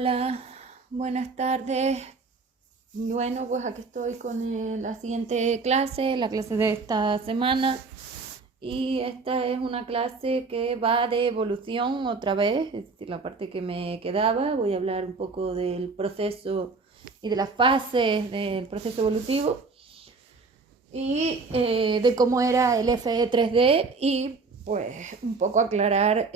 Hola, buenas tardes. Bueno, pues aquí estoy con la siguiente clase, la clase de esta semana. Y esta es una clase que va de evolución otra vez, es decir, la parte que me quedaba. Voy a hablar un poco del proceso y de las fases del proceso evolutivo y de cómo era el FE3D y pues un poco aclarar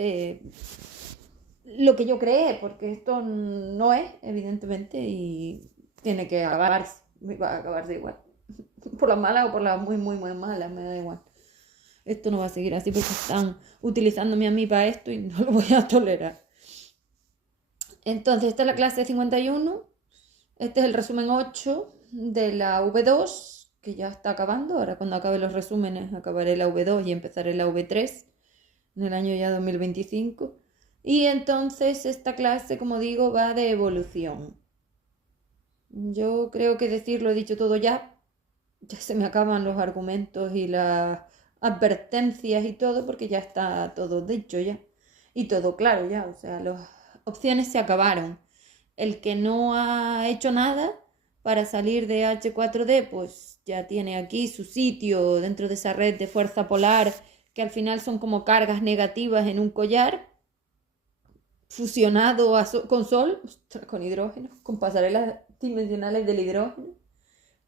lo que yo creé, porque esto no es, evidentemente, y tiene que acabarse, va a acabarse igual. Por las malas o por las muy, muy, muy malas, me da igual. Esto no va a seguir así porque están utilizándome a mí para esto y no lo voy a tolerar. Entonces, esta es la clase 51. Este es el resumen 8 de la V2, que ya está acabando. Ahora cuando acabe los resúmenes acabaré la V2 y empezaré la V3 en el año ya 2025. Y entonces esta clase, como digo, va de evolución. Yo creo que decir lo he dicho todo ya. Ya se me acaban los argumentos y las advertencias y todo, porque ya está todo dicho ya. Y todo claro ya. O sea, las opciones se acabaron. El que no ha hecho nada para salir de H4D, pues ya tiene aquí su sitio dentro de esa red de fuerza polar, que al final son como cargas negativas en un collar fusionado con Sol, con hidrógeno, con pasarelas dimensionales del hidrógeno,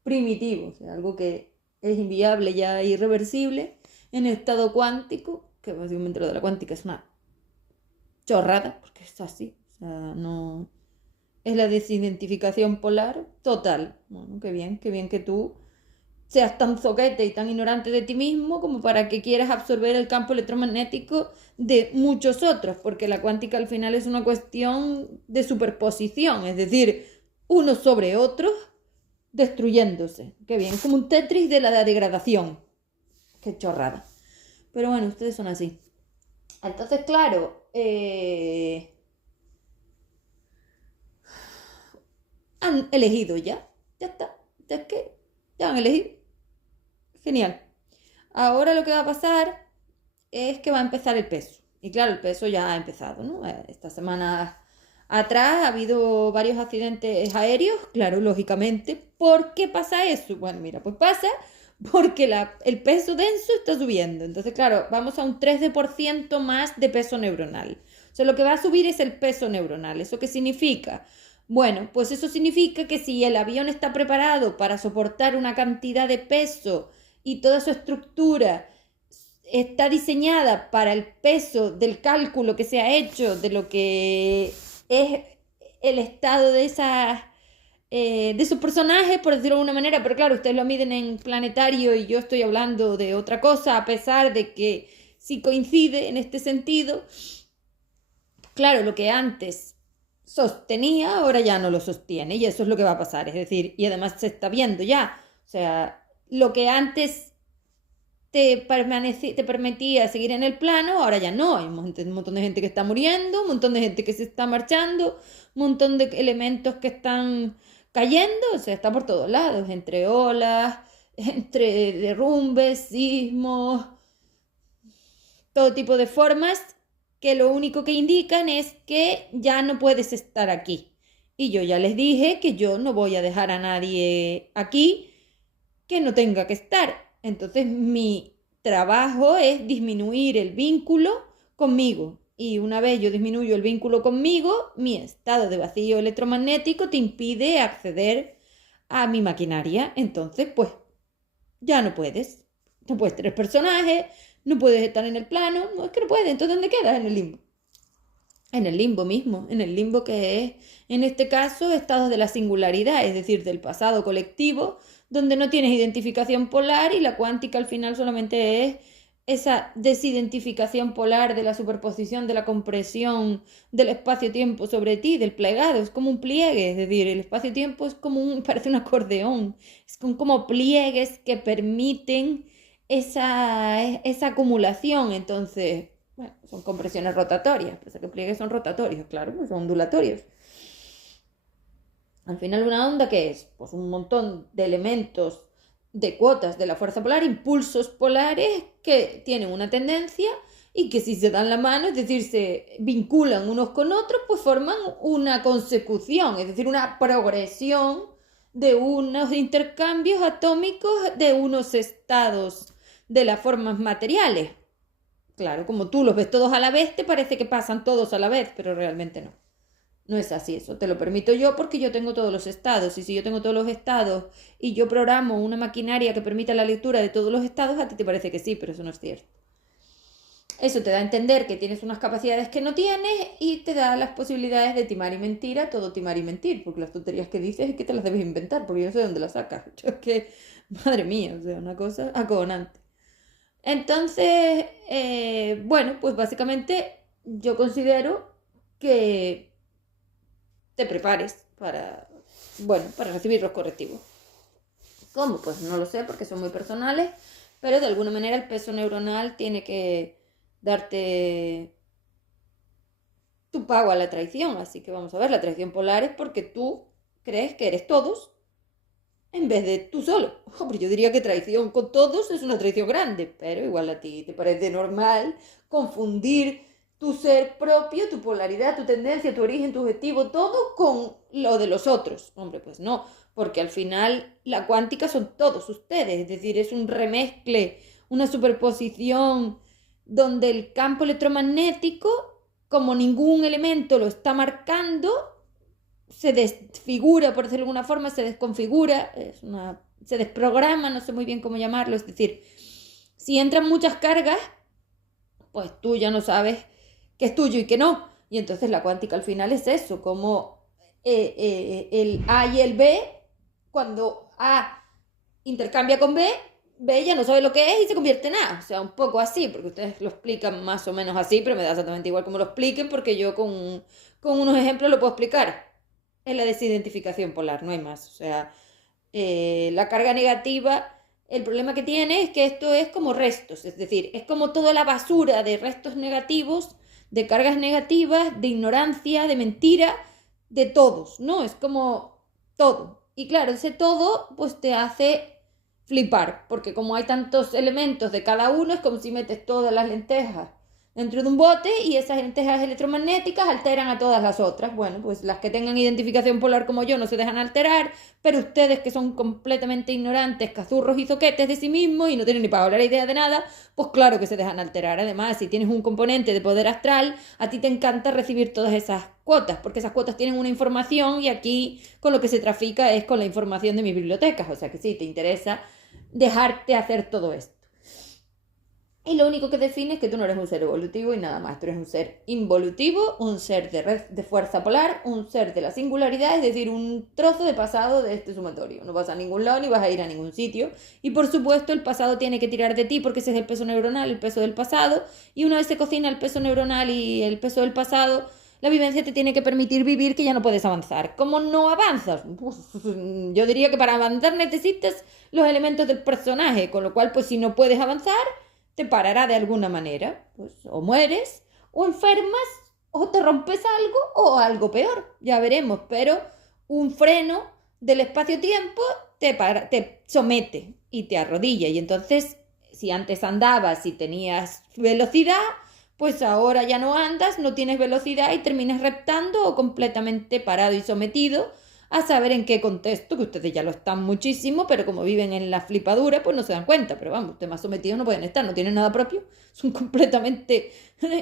primitivo, o sea, algo que es inviable ya irreversible, en estado cuántico, que básicamente lo de la cuántica es una chorrada, porque es así, o sea, no... Es la desidentificación polar total. Bueno, qué bien que tú seas tan zoquete y tan ignorante de ti mismo como para que quieras absorber el campo electromagnético de muchos otros, porque la cuántica al final es una cuestión de superposición, es decir, unos sobre otros destruyéndose. Qué bien, como un Tetris de la degradación. Qué chorrada. Pero bueno, ustedes son así. Entonces, claro, han elegido ya. Ya está. Ya es que ya han elegido. Genial. Ahora lo que va a pasar es que va a empezar el peso. Y claro, el peso ya ha empezado, ¿no? Esta semana atrás ha habido varios accidentes aéreos, claro, lógicamente. ¿Por qué pasa eso? Bueno, mira, pues pasa porque el peso denso está subiendo. Entonces, claro, vamos a un 13% más de peso neuronal. O sea, lo que va a subir es el peso neuronal. ¿Eso qué significa? Bueno, pues eso significa que si el avión está preparado para soportar una cantidad de peso y toda su estructura está diseñada para el peso del cálculo que se ha hecho de lo que es el estado de esos personajes, por decirlo de alguna manera, pero claro, ustedes lo miden en planetario y yo estoy hablando de otra cosa, a pesar de que sí coincide en este sentido. Claro, lo que antes sostenía, ahora ya no lo sostiene y eso es lo que va a pasar, es decir, y además se está viendo ya, o sea, lo que antes te permitía seguir en el plano, ahora ya no. Hay un montón de gente que está muriendo, un montón de gente que se está marchando, un montón de elementos que están cayendo, o sea, está por todos lados, entre olas, entre derrumbes, sismos, todo tipo de formas que lo único que indican es que ya no puedes estar aquí. Y yo ya les dije que yo no voy a dejar a nadie aquí que no tenga que estar. Entonces mi trabajo es disminuir el vínculo conmigo. Y una vez yo disminuyo el vínculo conmigo, mi estado de vacío electromagnético te impide acceder a mi maquinaria. Entonces, pues, ya no puedes. No puedes tener personajes, no puedes estar en el plano. No es que no puedes. Entonces, ¿dónde quedas? En el limbo. En el limbo mismo, en el limbo que es, en este caso, estados de la singularidad, es decir, del pasado colectivo, donde no tienes identificación polar y la cuántica al final solamente es esa desidentificación polar de la superposición, de la compresión del espacio-tiempo sobre ti, del plegado, es como un pliegue, es decir, el espacio-tiempo es como parece un acordeón, es como pliegues que permiten esa acumulación, entonces... Bueno, son compresiones rotatorias, pese a que pliegues son rotatorios, claro, pues son ondulatorios. Al final una onda, ¿qué es? Pues un montón de elementos de cuotas de la fuerza polar, impulsos polares que tienen una tendencia y que si se dan la mano, es decir, se vinculan unos con otros, pues forman una consecución, es decir, una progresión de unos intercambios atómicos de unos estados de las formas materiales. Claro, como tú los ves todos a la vez, te parece que pasan todos a la vez, pero realmente no. No es así eso, te lo permito yo porque yo tengo todos los estados y si yo tengo todos los estados y yo programo una maquinaria que permita la lectura de todos los estados, a ti te parece que sí, pero eso no es cierto. Eso te da a entender que tienes unas capacidades que no tienes y te da las posibilidades de timar y mentira, todo timar y mentir, porque las tonterías que dices es que te las debes inventar, porque yo no sé de dónde las sacas. Yo es que, madre mía, o sea, una cosa acojonante. Entonces, bueno, pues básicamente yo considero que te prepares para, bueno, para recibir los correctivos. ¿Cómo? Pues no lo sé porque son muy personales, pero de alguna manera el peso neuronal tiene que darte tu pago a la traición. Así que vamos a ver, la traición polar es porque tú crees que eres todos en vez de tú solo. Hombre, yo diría que traición con todos es una traición grande, pero igual a ti te parece normal confundir tu ser propio, tu polaridad, tu tendencia, tu origen, tu objetivo, todo con lo de los otros. Hombre, pues no, porque al final la cuántica son todos ustedes, es decir, es un remezcle, una superposición donde el campo electromagnético, como ningún elemento lo está marcando, se desfigura, por decirlo de alguna forma, se desconfigura, se desprograma, no sé muy bien cómo llamarlo, es decir, si entran muchas cargas, pues tú ya no sabes qué es tuyo y qué no, y entonces la cuántica al final es eso, como el A y el B, cuando A intercambia con B, B ya no sabe lo que es y se convierte en A, o sea, un poco así, porque ustedes lo explican más o menos así, pero me da exactamente igual como lo expliquen, porque yo con unos ejemplos lo puedo explicar. Es la desidentificación polar, no hay más. O sea, la carga negativa, el problema que tiene es que esto es como restos, es decir, es como toda la basura de restos negativos, de cargas negativas, de ignorancia, de mentira, de todos, ¿no? Es como todo. Y claro, ese todo pues te hace flipar, porque como hay tantos elementos de cada uno, es como si metes todas las lentejas dentro de un bote y esas lentejas electromagnéticas alteran a todas las otras. Bueno, pues las que tengan identificación polar como yo no se dejan alterar, pero ustedes que son completamente ignorantes, cazurros y zoquetes de sí mismos y no tienen ni para hablar idea de nada, pues claro que se dejan alterar. Además, si tienes un componente de poder astral, a ti te encanta recibir todas esas cuotas, porque esas cuotas tienen una información y aquí con lo que se trafica es con la información de mis bibliotecas, o sea que sí, te interesa dejarte hacer todo esto. Y lo único que define es que tú no eres un ser evolutivo y nada más. Tú eres un ser involutivo, un ser de fuerza polar, un ser de la singularidad, es decir, un trozo de pasado de este sumatorio. No vas a ningún lado ni vas a ir a ningún sitio. Y por supuesto el pasado tiene que tirar de ti porque ese es el peso neuronal, el peso del pasado. Y una vez se cocina el peso neuronal y el peso del pasado, la vivencia te tiene que permitir vivir que ya no puedes avanzar. ¿Cómo no avanzas? Yo diría que para avanzar necesitas los elementos del personaje, con lo cual pues si no puedes avanzar te parará de alguna manera, pues o mueres, o enfermas, o te rompes algo, o algo peor, ya veremos, pero un freno del espacio-tiempo te somete y te arrodilla, y entonces, si antes andabas y tenías velocidad, pues ahora ya no andas, no tienes velocidad y terminas reptando o completamente parado y sometido, a saber en qué contexto, que ustedes ya lo están muchísimo, pero como viven en la flipadura, pues no se dan cuenta. Pero vamos, ustedes más sometidos no pueden estar, no tienen nada propio, son completamente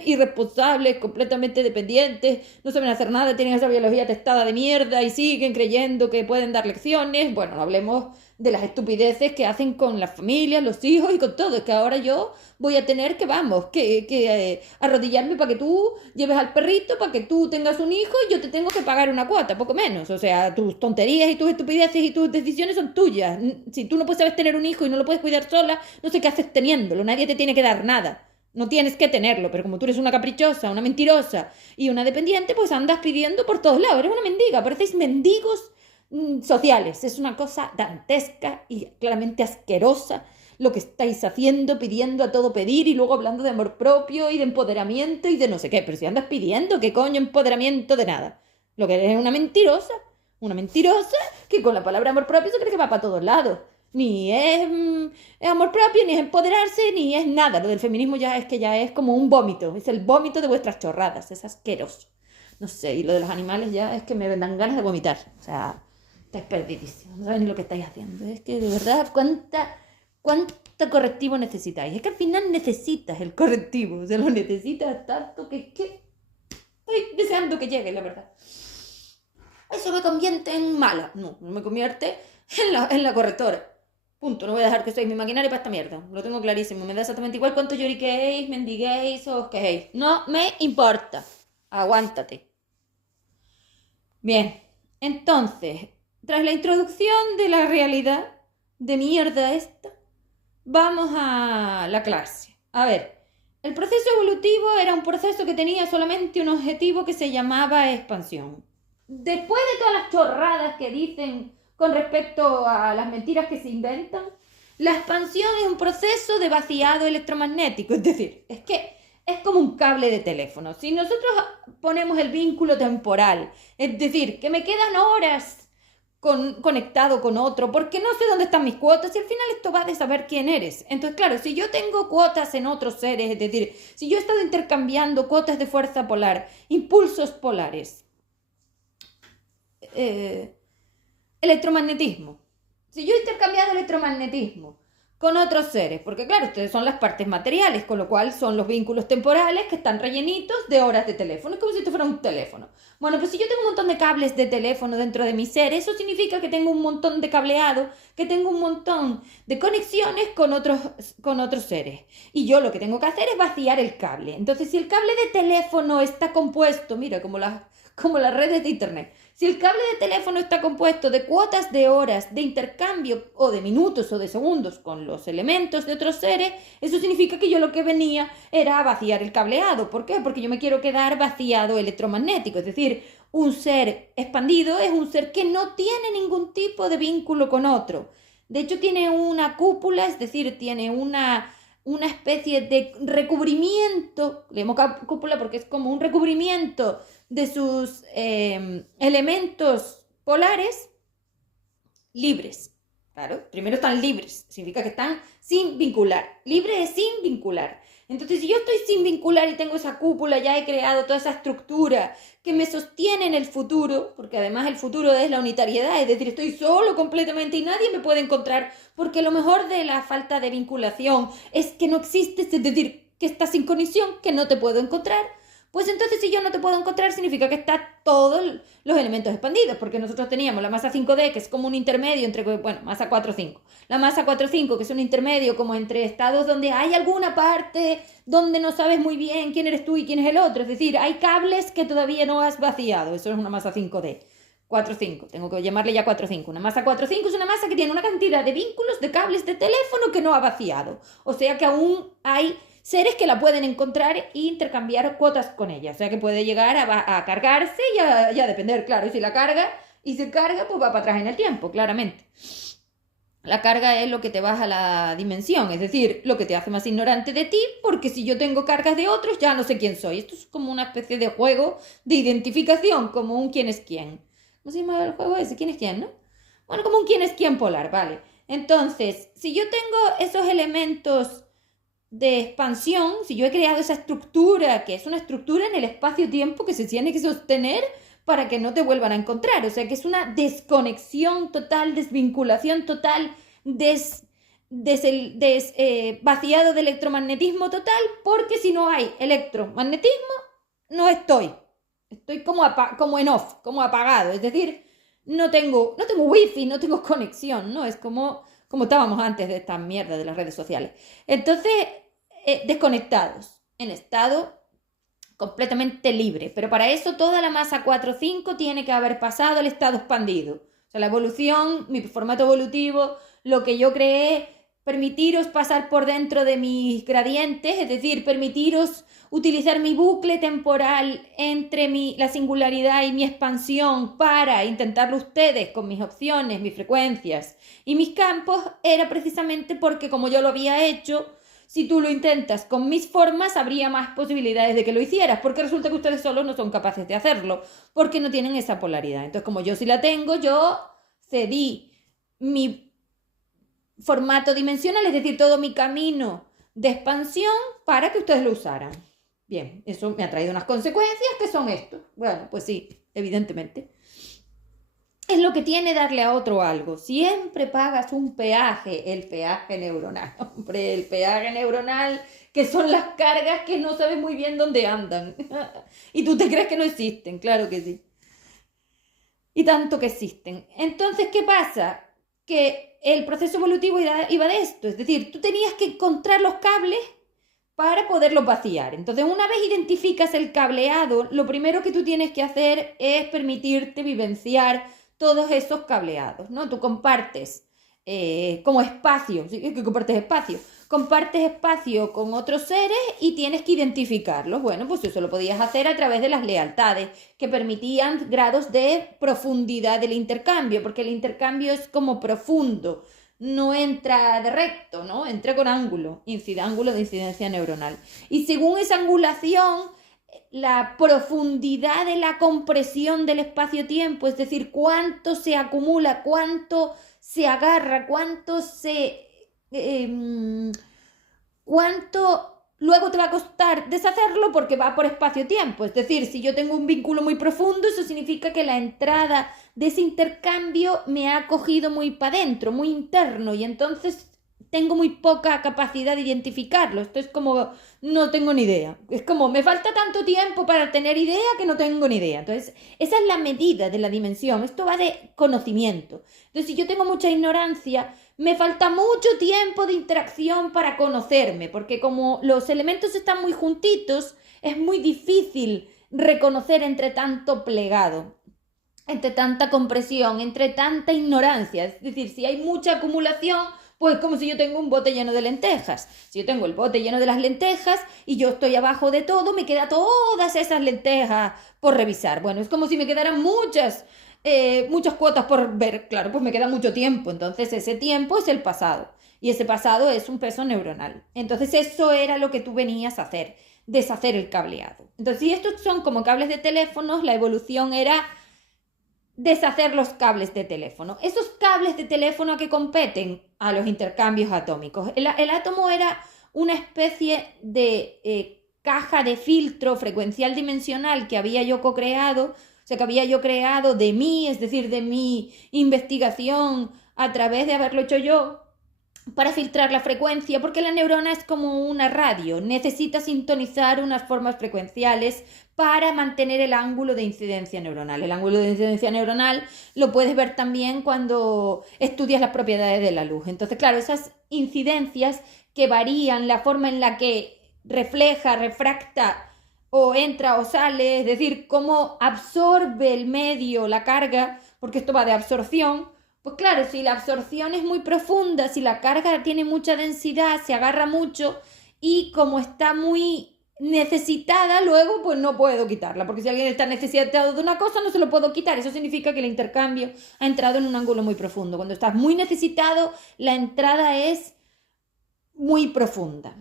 irresponsables, completamente dependientes, no saben hacer nada, tienen esa biología testada de mierda y siguen creyendo que pueden dar lecciones. Bueno, no hablemos de las estupideces que hacen con las familias, los hijos y con todo. Es que ahora yo voy a tener que, vamos, arrodillarme para que tú lleves al perrito, para que tú tengas un hijo y yo te tengo que pagar una cuota, poco menos. O sea, tus tonterías y tus estupideces y tus decisiones son tuyas. Si tú no puedes saber tener un hijo y no lo puedes cuidar sola, no sé qué haces teniéndolo. Nadie te tiene que dar nada. No tienes que tenerlo, pero como tú eres una caprichosa, una mentirosa y una dependiente, pues andas pidiendo por todos lados. Eres una mendiga, parecéis mendigos sociales. Es una cosa dantesca y claramente asquerosa lo que estáis haciendo, pidiendo a todo pedir y luego hablando de amor propio y de empoderamiento y de no sé qué. Pero si andas pidiendo, ¿qué coño empoderamiento de nada? Lo que eres es una mentirosa que con la palabra amor propio se cree que va para todos lados. Ni es amor propio, ni es empoderarse, ni es nada. Lo del feminismo ya es como un vómito. Es el vómito de vuestras chorradas. Es asqueroso. No sé, y lo de los animales ya es que me dan ganas de vomitar. O sea, estáis perdidísimos. No sabéis ni lo que estáis haciendo. Es que de verdad, ¿cuánto correctivo necesitáis? Es que al final necesitas el correctivo. O sea, lo necesitas tanto que es que estoy deseando que llegue, la verdad. Eso me convierte en mala. No, no me convierte en la correctora. Punto. No voy a dejar que seáis mi maquinaria para esta mierda. Lo tengo clarísimo. Me da exactamente igual cuánto lloriquéis, mendiguéis o os quejéis. No me importa. Aguántate. Bien. Entonces, tras la introducción de la realidad de mierda esta, vamos a la clase. A ver, el proceso evolutivo era un proceso que tenía solamente un objetivo que se llamaba expansión. Después de todas las chorradas que dicen con respecto a las mentiras que se inventan, la expansión es un proceso de vaciado electromagnético, es decir, es que es como un cable de teléfono. Si nosotros ponemos el vínculo temporal, es decir, que me quedan horas conectado con otro, porque no sé dónde están mis cuotas y al final esto va de saber quién eres. Entonces, claro, si yo tengo cuotas en otros seres, es decir, si yo he estado intercambiando cuotas de fuerza polar, impulsos polares, electromagnetismo. Si yo he intercambiado electromagnetismo con otros seres, porque claro, ustedes son las partes materiales, con lo cual son los vínculos temporales que están rellenitos de horas de teléfono. Es como si esto fuera un teléfono. Bueno, pues si yo tengo un montón de cables de teléfono dentro de mi ser, eso significa que tengo un montón de cableado, que tengo un montón de conexiones con otros seres. Y yo lo que tengo que hacer es vaciar el cable. Entonces, si el cable de teléfono está compuesto, mira, como las redes de internet, si el cable de teléfono está compuesto de cuotas de horas de intercambio o de minutos o de segundos con los elementos de otros seres, eso significa que yo lo que venía era a vaciar el cableado. ¿Por qué? Porque yo me quiero quedar vaciado electromagnético. Es decir, un ser expandido es un ser que no tiene ningún tipo de vínculo con otro. De hecho, tiene una cúpula, es decir, tiene una especie de recubrimiento, le llamo cúpula porque es como un recubrimiento de sus elementos polares libres. Claro, primero están libres, significa que están sin vincular. Libre es sin vincular. Entonces, si yo estoy sin vincular y tengo esa cúpula, ya he creado toda esa estructura que me sostiene en el futuro, porque además el futuro es la unitariedad, es decir, estoy solo completamente y nadie me puede encontrar, porque lo mejor de la falta de vinculación es que no existes, es decir, que estás sin conexión, que no te puedo encontrar. Pues entonces si yo no te puedo encontrar significa que están todos los elementos expandidos, porque nosotros teníamos la masa 5D, que es como un intermedio entre, bueno, masa 4,5. La masa 4,5, que es un intermedio como entre estados donde hay alguna parte donde no sabes muy bien quién eres tú y quién es el otro. Es decir, hay cables que todavía no has vaciado. Eso es una masa 5D. 4,5, tengo que llamarle ya 4,5. Una masa 4,5 es una masa que tiene una cantidad de vínculos, de cables de teléfono que no ha vaciado. O sea que aún hay seres que la pueden encontrar e intercambiar cuotas con ella. O sea que puede llegar a cargarse y a depender, claro. Y si la carga y se carga, pues va para atrás en el tiempo, claramente. La carga es lo que te baja la dimensión, es decir, lo que te hace más ignorante de ti, porque si yo tengo cargas de otros, ya no sé quién soy. Esto es como una especie de juego de identificación, como un quién es quién. ¿Cómo se llama el juego ese? ¿Quién es quién, no? Bueno, como un quién es quién polar, vale. Entonces, si yo tengo esos elementos de expansión, si yo he creado esa estructura, que es una estructura en el espacio-tiempo que se tiene que sostener para que no te vuelvan a encontrar, o sea que es una desconexión total, desvinculación total, vaciado de electromagnetismo total, porque si no hay electromagnetismo, no estoy como en off, como apagado, es decir, no tengo wifi, no tengo conexión, ¿no? Es como estábamos antes de esta mierda de las redes sociales. Entonces, desconectados, en estado completamente libre. Pero para eso toda la masa 4,5 tiene que haber pasado al estado expandido. O sea, la evolución, mi formato evolutivo, lo que yo creé, permitiros pasar por dentro de mis gradientes, es decir, permitiros utilizar mi bucle temporal entre la singularidad y mi expansión para intentarlo ustedes con mis opciones, mis frecuencias y mis campos, era precisamente porque como yo lo había hecho, si tú lo intentas con mis formas, habría más posibilidades de que lo hicieras, porque resulta que ustedes solos no son capaces de hacerlo, porque no tienen esa polaridad. Entonces, como yo sí la tengo, yo cedí mi formato dimensional, es decir, todo mi camino de expansión para que ustedes lo usaran. Bien, eso me ha traído unas consecuencias que son esto. Bueno, pues sí, evidentemente. Es lo que tiene darle a otro algo. Siempre pagas un peaje, el peaje neuronal. Hombre, el peaje neuronal, que son las cargas que no sabes muy bien dónde andan. Y tú te crees que no existen, claro que sí. Y tanto que existen. Entonces, ¿qué pasa? Que el proceso evolutivo iba de esto. Es decir, tú tenías que encontrar los cables para poderlos vaciar. Entonces, una vez identificas el cableado, lo primero que tú tienes que hacer es permitirte vivenciar todos esos cableados, ¿no? Tú compartes como espacio, ¿sí? Que compartes espacio con otros seres y tienes que identificarlos. Bueno, pues eso lo podías hacer a través de las lealtades, que permitían grados de profundidad del intercambio, porque el intercambio es como profundo, no entra de recto, ¿no? Entra con ángulo de incidencia neuronal. Y según esa angulación, la profundidad de la compresión del espacio-tiempo, es decir, cuánto se acumula, cuánto se agarra, cuánto luego te va a costar deshacerlo porque va por espacio-tiempo. Es decir, si yo tengo un vínculo muy profundo, eso significa que la entrada de ese intercambio me ha cogido muy para adentro, muy interno, y entonces tengo muy poca capacidad de identificarlo. Esto es como, no tengo ni idea. Es como, me falta tanto tiempo para tener idea que no tengo ni idea. Entonces, esa es la medida de la dimensión. Esto va de conocimiento. Entonces, si yo tengo mucha ignorancia, me falta mucho tiempo de interacción para conocerme, porque como los elementos están muy juntitos, es muy difícil reconocer entre tanto plegado, entre tanta compresión, entre tanta ignorancia. Es decir, si hay mucha acumulación, pues como si yo tengo un bote lleno de lentejas. Si yo tengo el bote lleno de las lentejas y yo estoy abajo de todo, me quedan todas esas lentejas por revisar. Bueno, es como si me quedaran muchas cuotas por ver. Claro, pues me queda mucho tiempo. Entonces ese tiempo es el pasado. Y ese pasado es un peso neuronal. Entonces eso era lo que tú venías a hacer, deshacer el cableado. Entonces, si estos son como cables de teléfonos, la evolución era deshacer los cables de teléfono. Esos cables de teléfono que competen a los intercambios atómicos. El átomo era una especie de caja de filtro frecuencial dimensional que había yo co-creado, o sea, que había yo creado de mí, es decir, de mi investigación a través de haberlo hecho yo, para filtrar la frecuencia, porque la neurona es como una radio, necesita sintonizar unas formas frecuenciales para mantener el ángulo de incidencia neuronal. El ángulo de incidencia neuronal lo puedes ver también cuando estudias las propiedades de la luz. Entonces, claro, esas incidencias que varían la forma en la que refleja, refracta o entra o sale, es decir, cómo absorbe el medio la carga, porque esto va de absorción. Pues claro, si la absorción es muy profunda, si la carga tiene mucha densidad, se agarra mucho y como está muy necesitada, luego pues no puedo quitarla, porque si alguien está necesitado de una cosa no se lo puedo quitar. Eso significa que el intercambio ha entrado en un ángulo muy profundo. Cuando estás muy necesitado, la entrada es muy profunda.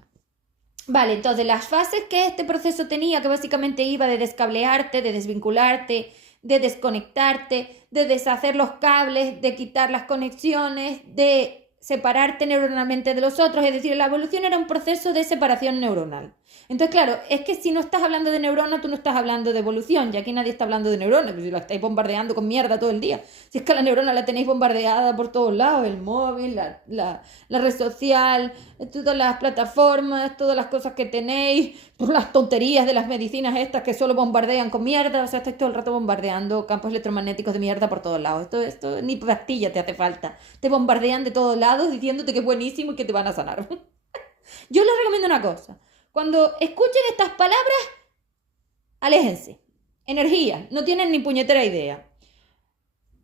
Vale, entonces las fases que este proceso tenía, que básicamente iba de descablearte, de desvincularte, de desconectarte, de deshacer los cables, de quitar las conexiones, de separarte neuronalmente de los otros. Es decir, la evolución era un proceso de separación neuronal. Entonces, claro, es que si no estás hablando de neurona, tú no estás hablando de evolución, y aquí nadie está hablando de neurona, pues si la estáis bombardeando con mierda todo el día. Si es que la neurona la tenéis bombardeada por todos lados, el móvil, la red social, todas las plataformas, todas las cosas que tenéis, por las tonterías de las medicinas estas que solo bombardean con mierda. O sea, estáis todo el rato bombardeando campos electromagnéticos de mierda por todos lados. Esto ni pastilla te hace falta. Te bombardean de todos lados diciéndote que es buenísimo y que te van a sanar. Yo les recomiendo una cosa. Cuando escuchen estas palabras, aléjense. Energía, no tienen ni puñetera idea.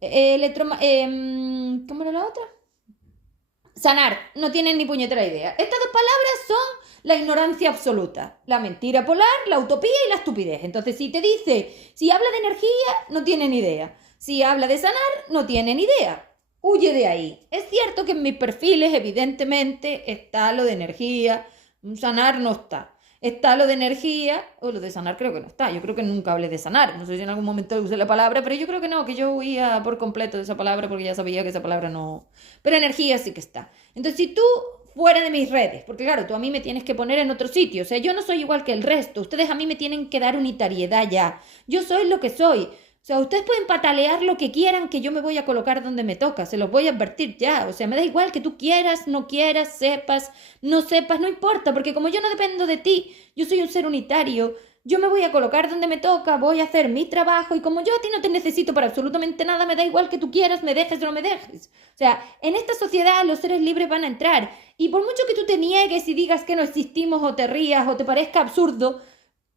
¿Cómo era la otra? Sanar, no tienen ni puñetera idea. Estas dos palabras son la ignorancia absoluta, la mentira polar, la utopía y la estupidez. Entonces, si te dice, si habla de energía, no tiene ni idea. Si habla de sanar, no tiene ni idea. Huye de ahí. Es cierto que en mis perfiles, evidentemente, está lo de energía, sanar no está. está lo de energía, o lo de sanar creo que no está. Yo creo que nunca hablé de sanar. No sé si en algún momento usé la palabra, pero yo creo que no, que yo huía por completo de esa palabra porque ya sabía que esa palabra no... Pero energía sí que está. Entonces, si tú fuera de mis redes, porque claro, tú a mí me tienes que poner en otro sitio, o sea, yo no soy igual que el resto, ustedes a mí me tienen que dar unitariedad ya. Yo soy lo que soy. O sea, ustedes pueden patalear lo que quieran, que yo me voy a colocar donde me toca, se los voy a advertir ya. O sea, me da igual que tú quieras, no quieras, sepas, no sepas, no importa, porque como yo no dependo de ti, yo soy un ser unitario, yo me voy a colocar donde me toca, voy a hacer mi trabajo y como yo a ti no te necesito para absolutamente nada, me da igual que tú quieras, me dejes o no me dejes. O sea, en esta sociedad los seres libres van a entrar y por mucho que tú te niegues y digas que no existimos o te rías o te parezca absurdo,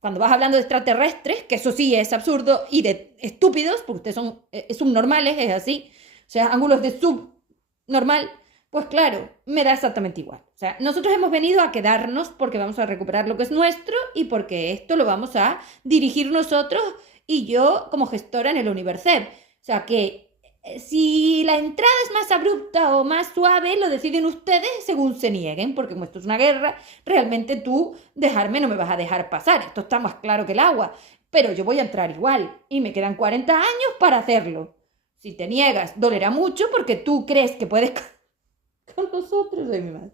cuando vas hablando de extraterrestres, que eso sí es absurdo, y de estúpidos, porque ustedes son subnormales, es así, o sea, ángulos de subnormal, pues claro, me da exactamente igual. O sea, nosotros hemos venido a quedarnos porque vamos a recuperar lo que es nuestro y porque esto lo vamos a dirigir nosotros y yo como gestora en el Universeb. O sea, que si la entrada es más abrupta o más suave, lo deciden ustedes según se nieguen, porque como esto es una guerra, realmente tú dejarme no me vas a dejar pasar. Esto está más claro que el agua. Pero yo voy a entrar igual y me quedan 40 años para hacerlo. Si te niegas, dolerá mucho porque tú crees que puedes con nosotros, ay mi madre.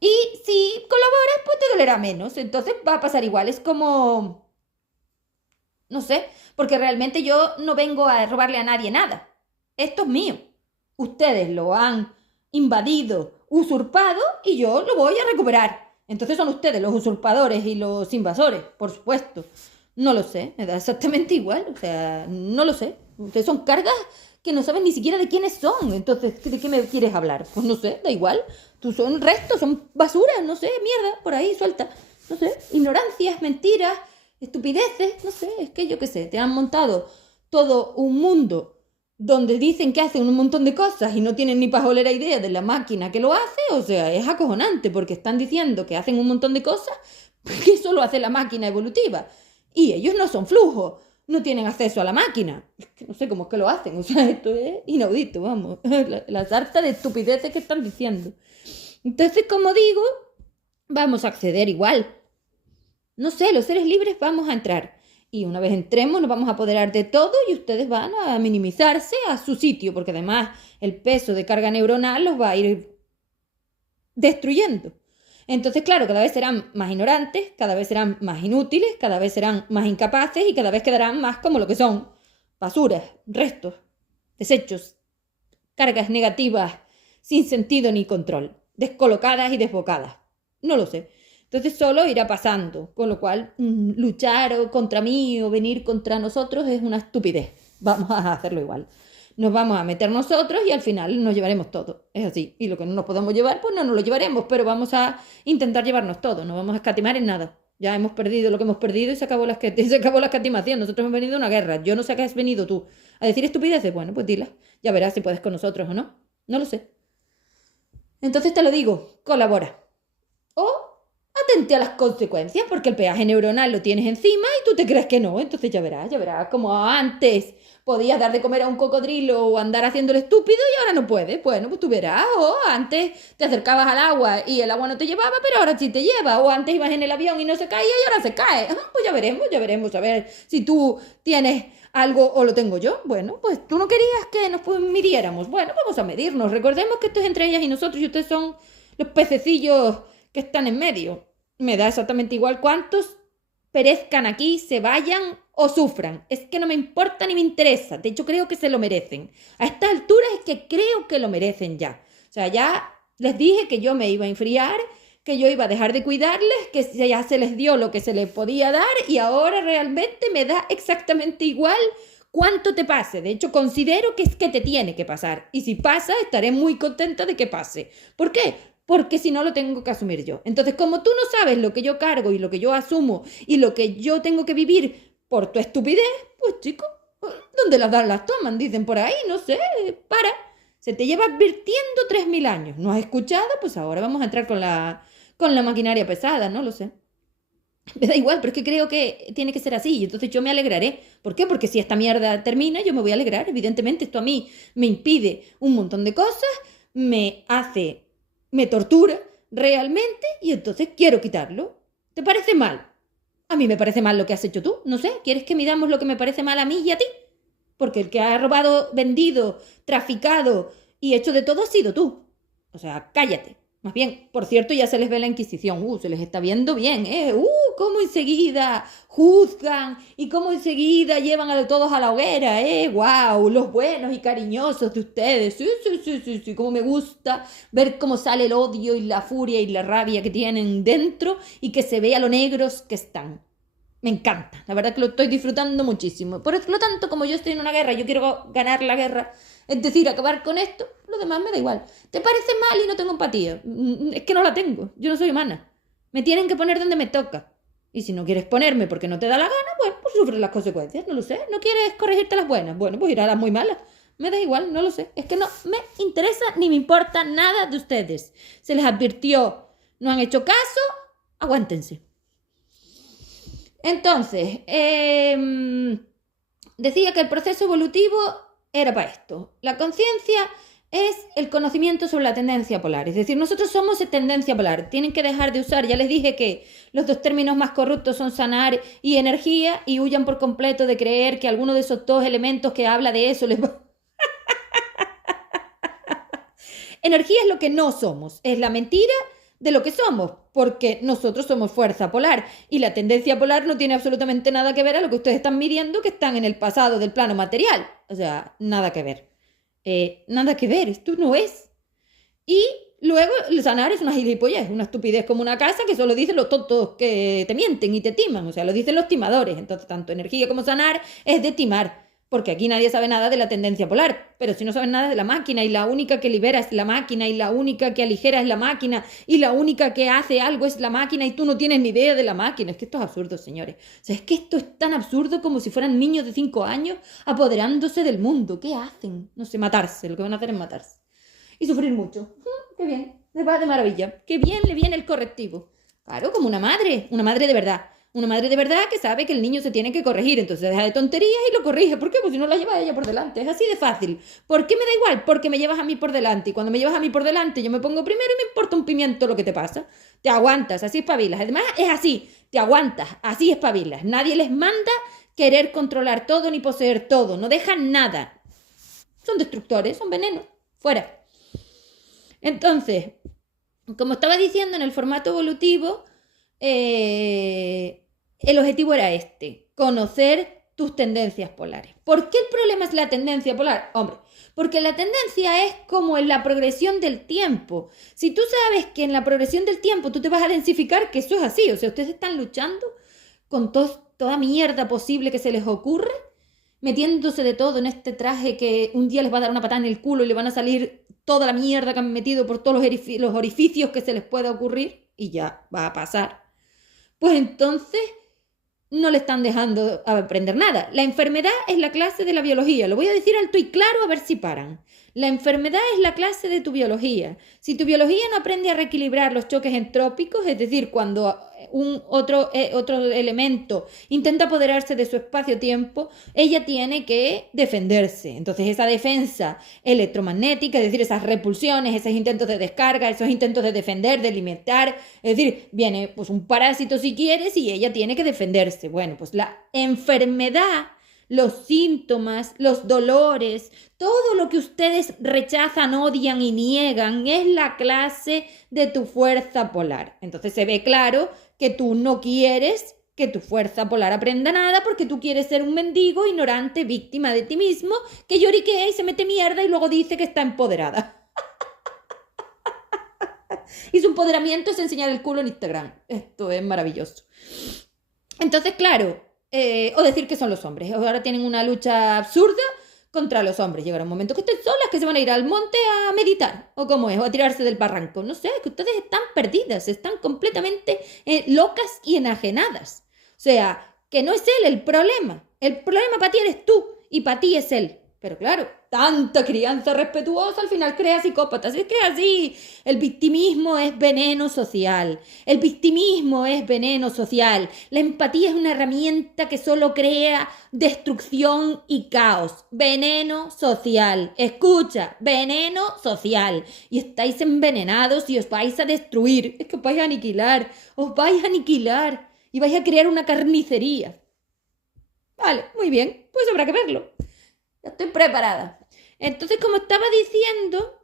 Y si colaboras, pues te dolerá menos. Entonces va a pasar igual. Es como... No sé, porque realmente yo no vengo a robarle a nadie nada. Esto es mío. Ustedes lo han invadido, usurpado y yo lo voy a recuperar. Entonces son ustedes los usurpadores y los invasores, por supuesto. No lo sé, me da exactamente igual. O sea, no lo sé. Ustedes son cargas que no saben ni siquiera de quiénes son. Entonces, ¿de qué me quieres hablar? Pues no sé, da igual. Tú son restos, son basura, no sé, mierda, por ahí suelta. No sé, ignorancias, mentiras, estupideces, no sé, es que yo qué sé, te han montado todo un mundo donde dicen que hacen un montón de cosas y no tienen ni pajolera idea de la máquina que lo hace, o sea, es acojonante porque están diciendo que hacen un montón de cosas que eso lo hace la máquina evolutiva y ellos no son flujos, no tienen acceso a la máquina. Es que no sé cómo es que lo hacen, o sea, esto es inaudito, vamos, la sarta de estupideces que están diciendo. Entonces, como digo, vamos a acceder igual. No sé, los seres libres vamos a entrar. Y una vez entremos nos vamos a apoderar de todo y ustedes van a minimizarse a su sitio, porque además el peso de carga neuronal los va a ir destruyendo. Entonces, claro, cada vez serán más ignorantes, cada vez serán más inútiles, cada vez serán más incapaces y cada vez quedarán más como lo que son: basuras, restos, desechos, cargas negativas sin sentido ni control, descolocadas y desbocadas. No lo sé. Entonces solo irá pasando, con lo cual luchar contra mí o venir contra nosotros es una estupidez. Vamos a hacerlo igual. Nos vamos a meter nosotros y al final nos llevaremos todo. Es así. Y lo que no nos podemos llevar, pues no nos lo llevaremos, pero vamos a intentar llevarnos todo. No vamos a escatimar en nada. Ya hemos perdido lo que hemos perdido y se acabó la escatimación. Nosotros hemos venido a una guerra. Yo no sé a qué has venido tú. ¿A decir estupideces? Bueno, pues dilas. Ya verás si puedes con nosotros o no. No lo sé. Entonces te lo digo, colabora. O atente a las consecuencias, porque el peaje neuronal lo tienes encima y tú te crees que no. Entonces ya verás, como antes podías dar de comer a un cocodrilo o andar haciendo el estúpido y ahora no puedes. Bueno, pues tú verás. O antes te acercabas al agua y el agua no te llevaba, pero ahora sí te lleva. O antes ibas en el avión y no se caía y ahora se cae. Pues ya veremos, a ver si tú tienes algo o lo tengo yo. Bueno, pues tú no querías que nos midiéramos. Bueno, vamos a medirnos. Recordemos que esto es entre ellas y nosotros y ustedes son los pececillos que están en medio. Me da exactamente igual cuántos perezcan aquí, se vayan o sufran. Es que no me importa ni me interesa. De hecho, creo que se lo merecen. A estas alturas es que creo que lo merecen ya. O sea, ya les dije que yo me iba a enfriar, que yo iba a dejar de cuidarles, que ya se les dio lo que se les podía dar y ahora realmente me da exactamente igual cuánto te pase. De hecho, considero que es que te tiene que pasar. Y si pasa, estaré muy contenta de que pase. ¿Por qué? Porque si no lo tengo que asumir yo. Entonces, como tú no sabes lo que yo cargo y lo que yo asumo y lo que yo tengo que vivir por tu estupidez, pues chico, ¿dónde las dan las toman? Dicen por ahí, no sé, para. Se te lleva advirtiendo 3000 años. ¿No has escuchado? Pues ahora vamos a entrar con la maquinaria pesada, no lo sé. Me da igual, pero es que creo que tiene que ser así y entonces yo me alegraré. ¿Por qué? Porque si esta mierda termina, yo me voy a alegrar. Evidentemente, esto a mí me impide un montón de cosas, me tortura realmente y entonces quiero quitarlo. ¿Te parece mal? A mí me parece mal lo que has hecho tú. No sé, ¿quieres que midamos lo que me parece mal a mí y a ti? Porque el que ha robado, vendido, traficado y hecho de todo ha sido tú. O sea, cállate. Más bien, por cierto, ya se les ve la Inquisición. Se les está viendo bien, ¿eh? Cómo enseguida juzgan y cómo enseguida llevan a todos a la hoguera, ¿eh? ¡Guau! Los buenos y cariñosos de ustedes. Sí, sí, sí, sí, sí. Cómo me gusta ver cómo sale el odio y la furia y la rabia que tienen dentro y que se vea lo negros que están. Me encanta, la verdad que lo estoy disfrutando muchísimo. Por lo tanto, como yo estoy en una guerra, yo quiero ganar la guerra, es decir, acabar con esto, lo demás me da igual. ¿Te parece mal y no tengo empatía? Es que no la tengo, yo no soy humana. Me tienen que poner donde me toca. Y si no quieres ponerme porque no te da la gana, bueno, pues sufres las consecuencias, no lo sé. ¿No quieres corregirte las buenas? Bueno, pues irá a las muy malas. Me da igual, no lo sé. Es que no me interesa ni me importa nada de ustedes. Se les advirtió, no han hecho caso, aguántense. Entonces, decía que el proceso evolutivo era para esto. La conciencia es el conocimiento sobre la tendencia polar. Es decir, nosotros somos tendencia polar. Tienen que dejar de usar, ya les dije que los dos términos más corruptos son sanar y energía, y huyan por completo de creer que alguno de esos dos elementos que habla de eso les va... Energía es lo que no somos, es la mentira de lo que somos, porque nosotros somos fuerza polar y la tendencia polar no tiene absolutamente nada que ver a lo que ustedes están midiendo, que están en el pasado del plano material. O sea, nada que ver. Nada que ver, esto no es. Y luego el sanar es una gilipollez, una estupidez como una casa que solo dicen los tontos que te mienten y te timan, o sea, lo dicen los timadores. Entonces, tanto energía como sanar es de timar. Porque aquí nadie sabe nada de la tendencia polar, pero si no saben nada de la máquina y la única que libera es la máquina y la única que aligera es la máquina y la única que hace algo es la máquina y tú no tienes ni idea de la máquina. Es que esto es absurdo, señores. O sea, es que esto es tan absurdo como si fueran niños de 5 años apoderándose del mundo. ¿Qué hacen? No sé, matarse. Lo que van a hacer es matarse. Y sufrir mucho. Qué bien. Les va de maravilla. Qué bien le viene el correctivo. Claro, como una madre de verdad. Una madre de verdad que sabe que el niño se tiene que corregir, entonces deja de tonterías y lo corrige. ¿Por qué? Pues si no la lleva ella por delante. Es así de fácil. ¿Por qué me da igual? Porque me llevas a mí por delante. Y cuando me llevas a mí por delante, yo me pongo primero y me importa un pimiento lo que te pasa. Te aguantas, así espabilas. Además, es así. Te aguantas, así espabilas. Nadie les manda querer controlar todo ni poseer todo. No dejan nada. Son destructores, son veneno. Fuera. Entonces, como estaba diciendo, en el formato evolutivo... el objetivo era este, conocer tus tendencias polares. ¿Por qué el problema es la tendencia polar? Hombre, porque la tendencia es como en la progresión del tiempo. Si tú sabes que en la progresión del tiempo tú te vas a densificar, que eso es así, o sea, ustedes están luchando con toda mierda posible que se les ocurre, metiéndose de todo en este traje que un día les va a dar una patada en el culo y le van a salir toda la mierda que han metido por todos los orificios que se les pueda ocurrir, y ya va a pasar. Pues entonces... no le están dejando aprender nada. La enfermedad es la clase de la biología. Lo voy a decir alto y claro a ver si paran. La enfermedad es la clase de tu biología. Si tu biología no aprende a reequilibrar los choques entrópicos, es decir, cuando otro elemento intenta apoderarse de su espacio-tiempo, ella tiene que defenderse. Entonces esa defensa electromagnética, es decir, esas repulsiones, esos intentos de descarga, esos intentos de defender, de limitar, es decir, viene pues un parásito si quieres y ella tiene que defenderse. Bueno, pues la enfermedad, los síntomas, los dolores, todo lo que ustedes rechazan, odian y niegan es la clase de tu fuerza polar. Entonces se ve claro que tú no quieres que tu fuerza polar aprenda nada porque tú quieres ser un mendigo, ignorante, víctima de ti mismo, que lloriquea y se mete mierda y luego dice que está empoderada. Y su empoderamiento es enseñar el culo en Instagram. Esto es maravilloso. Entonces, claro... o decir que son los hombres. Ahora tienen una lucha absurda contra los hombres. Llegará un momento que estén solas, que se van a ir al monte a meditar, o cómo es, o a tirarse del barranco. No sé, es que ustedes están perdidas, están completamente locas y enajenadas. O sea, que no es él el problema. El problema para ti eres tú y para ti es él. Pero claro, tanta crianza respetuosa al final crea psicópatas. Es que así, el victimismo es veneno social. El victimismo es veneno social. La empatía es una herramienta que solo crea destrucción y caos. Veneno social. Escucha, veneno social. Y estáis envenenados y os vais a destruir. Es que os vais a aniquilar. Os vais a aniquilar. Y vais a crear una carnicería. Vale, muy bien, pues habrá que verlo. Ya estoy preparada. Entonces, como estaba diciendo,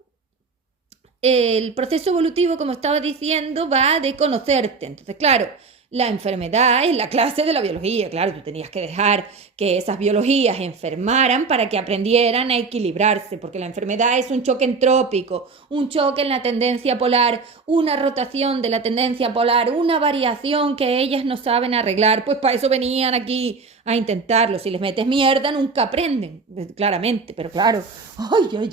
el proceso evolutivo, como estaba diciendo, va de conocerte. Entonces, claro, la enfermedad es la clase de la biología. Claro, tú tenías que dejar que esas biologías enfermaran para que aprendieran a equilibrarse, porque la enfermedad es un choque entrópico, un choque en la tendencia polar, una rotación de la tendencia polar, una variación que ellas no saben arreglar. Pues para eso venían aquí a intentarlo. Si les metes mierda, nunca aprenden, claramente, pero claro, ay.